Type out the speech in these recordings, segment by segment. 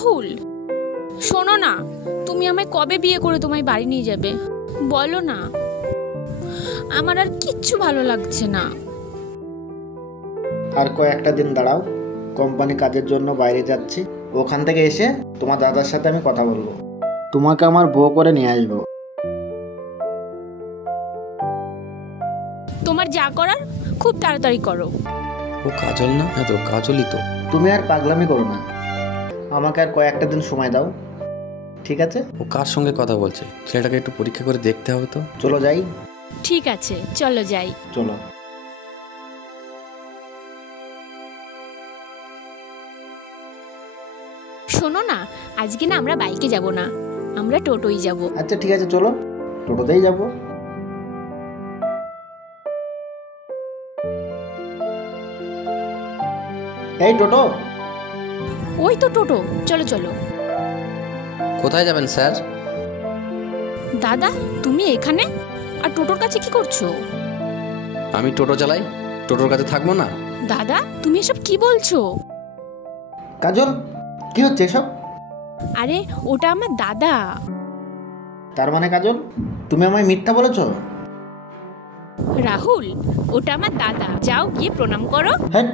রাহুল, শোনো না, তুমি আমায় কবে বিয়ে করে তোমায় বাড়ি নিয়ে যাবে বলো না। আমার আর কিচ্ছু ভালো লাগছে না। আর কয়েকটা দিন দাঁড়াও, কোম্পানি কাজের জন্য বাইরে যাচ্ছি, ওখান থেকে এসে তোমার দাদার সাথে আমি কথা বলবো, তোমাকে আমার বউ করে নিয়ে আসবো। তোমার যা করার খুব তাড়াতাড়ি করো। ও কাজল না? হ্যাঁ তো কাজলই তো। তুমি আর পাগলামি করো না, আমাকে আর কয়েকটা দিন সময় দাও, ঠিক আছে? ও কার সঙ্গে কথা বলছে? ছেলেটাকে একটু পরীক্ষা করে দেখতে হবে তো। চলো যাই। ঠিক আছে, চলো যাই। চলো। শোনো না, আজকে না আমরা বাইকে যাব না, আমরা টোটোই যাব। আচ্ছা ঠিক আছে, চলো টোটোতেই যাবো। এই টোটো। ওই তো টোটো, চলো চলো। কোথায় যাবেন স্যার? দাদা, তুমি এখানে আর টোটোর কাছে কি করছো? আমি টোটো চালাই, টোটোর কাছে থাকবো না? দাদা, তুমি এসব কি বলছো? কাজল, কি হচ্ছে এসব? আরে ওটা আমার দাদা। তার মানে কাজল, তুমি আমায় মিথ্যা বলেছো? রাহুল, ওটা আমার দাদা, যাও গিয়ে প্রণাম করো। হ্যাঁ,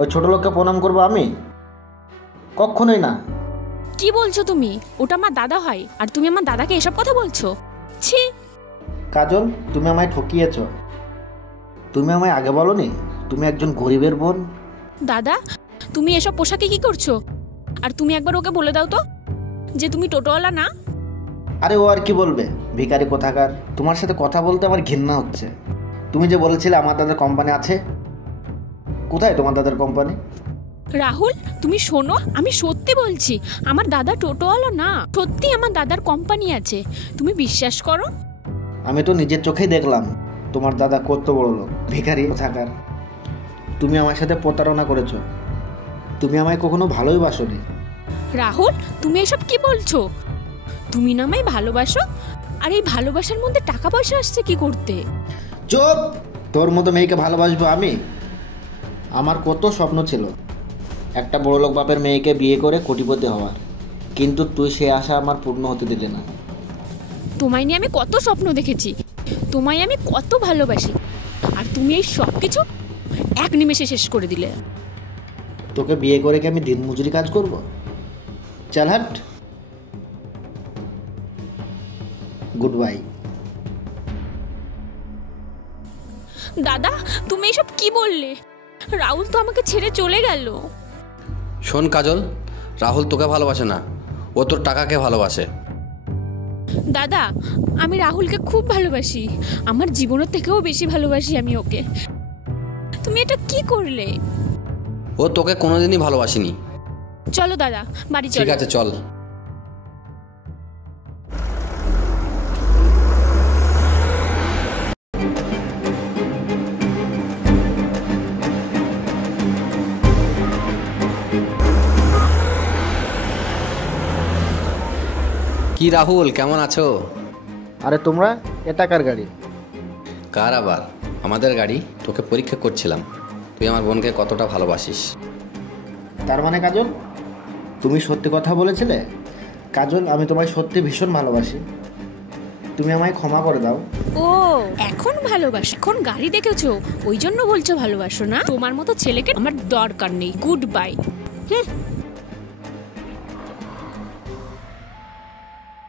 ওই ছোট লোককে প্রণাম করবো আমি? কখনোই না। কি বলছো তুমি? ওটা আমার দাদা হয় আর তুমি আমার দাদাকে এসব কথা বলছো? ছি। কাজল, তুমি আমায় ঠকিয়েছো। তুমি আমায় আগে বলনি তুমি একজন গরিবের বোন? দাদা, তুমি এসব পোশাকে কি করছো? আর তুমি একবার ওকে বলে দাও তো যে তুমি টোটোওয়ালা না। আরে ও আর কি বলবে, ভিখারি কোথাকার। তোমার সাথে কথা বলতে আমার ঘৃণা হচ্ছে। তুমি যে বলেছিলে আমার দাদার কোম্পানি আছে, কোথায় তোমার দাদার কোম্পানি? রাহুল, তুমি শোনো, আমি সত্যি বলছি, আমার দাদা টোটোওয়ালা না, সত্যি আমার দাদার কোম্পানি আছে, তুমি বিশ্বাস করো। আমি তো নিজের চোখেই দেখলাম তোমার দাদা কত বড় লোক, ভিখারি কোথাকার। তুমি আমার সাথে প্রতারণা করেছো, তুমি আমায় কখনো ভালোই বাসোনি। রাহুল, তুমি এসব কি বলছো? তুমি না আমায় ভালোবাসো, আর এই ভালোবাসার মধ্যে টাকা পয়সা আসছে কি করতে? চুপ! তোর মতো মেয়েকে ভালোবাসবো আমি? আমার কত স্বপ্ন ছিল একটা বড়লোক বাপের মেয়েকে বিয়ে করে কোটিপতি হওয়ার, কিন্তু তুই সে আশা আমার পূর্ণ হতে দিলি না। তোমায় নিয়ে আমি কত স্বপ্ন দেখেছি, তোমায় আমি কত ভালোবাসি, আর তুমি এই সব কিছু এক নিমেষে শেষ করে দিলে। তোকে বিয়ে করে কি আমি দিনমজুরি কাজ করব? চল হাট। Good bye. দাদা, তুমি এসব কি বললে? রাহুল তো আমাকে ছেড়ে চলে গেল। শোন কাজল, রাহুল তোকে ভালোবাসে না, ও তোর টাকাকে ভালোবাসে। দাদা, আমি রাহুলকে খুব ভালোবাসি, আমার জীবনের থেকেও বেশি ভালোবাসি আমি ওকে। তুমি এটা কি করলে? ও তোকে কোনোদিনই ভালোবাসেনি। চলো দাদা, বাড়ি চলো। ঠিক আছে, চল। কি রাহুল, কেমন আছো? আরে তোমরা, এটা কার গাড়ি? কার আবার? আমাদের গাড়ি। তোকে পরীক্ষা করছিলাম তুই আমার বোনকে কতটা ভালোবাসিস। তার মানে কাজল, তুমি সত্যি কথা বলেছিলে? কাজল, আমি তোমায় সত্যি ভীষণ ভালোবাসি, তুমি আমায় ক্ষমা করে দাও। ও, এখন ভালোবাসো? এখন গাড়ি দেখেছো ওই জন্য বলছো ভালোবাসো না? তোমার মতো ছেলেকে আমার দরকার নেই। Good bye.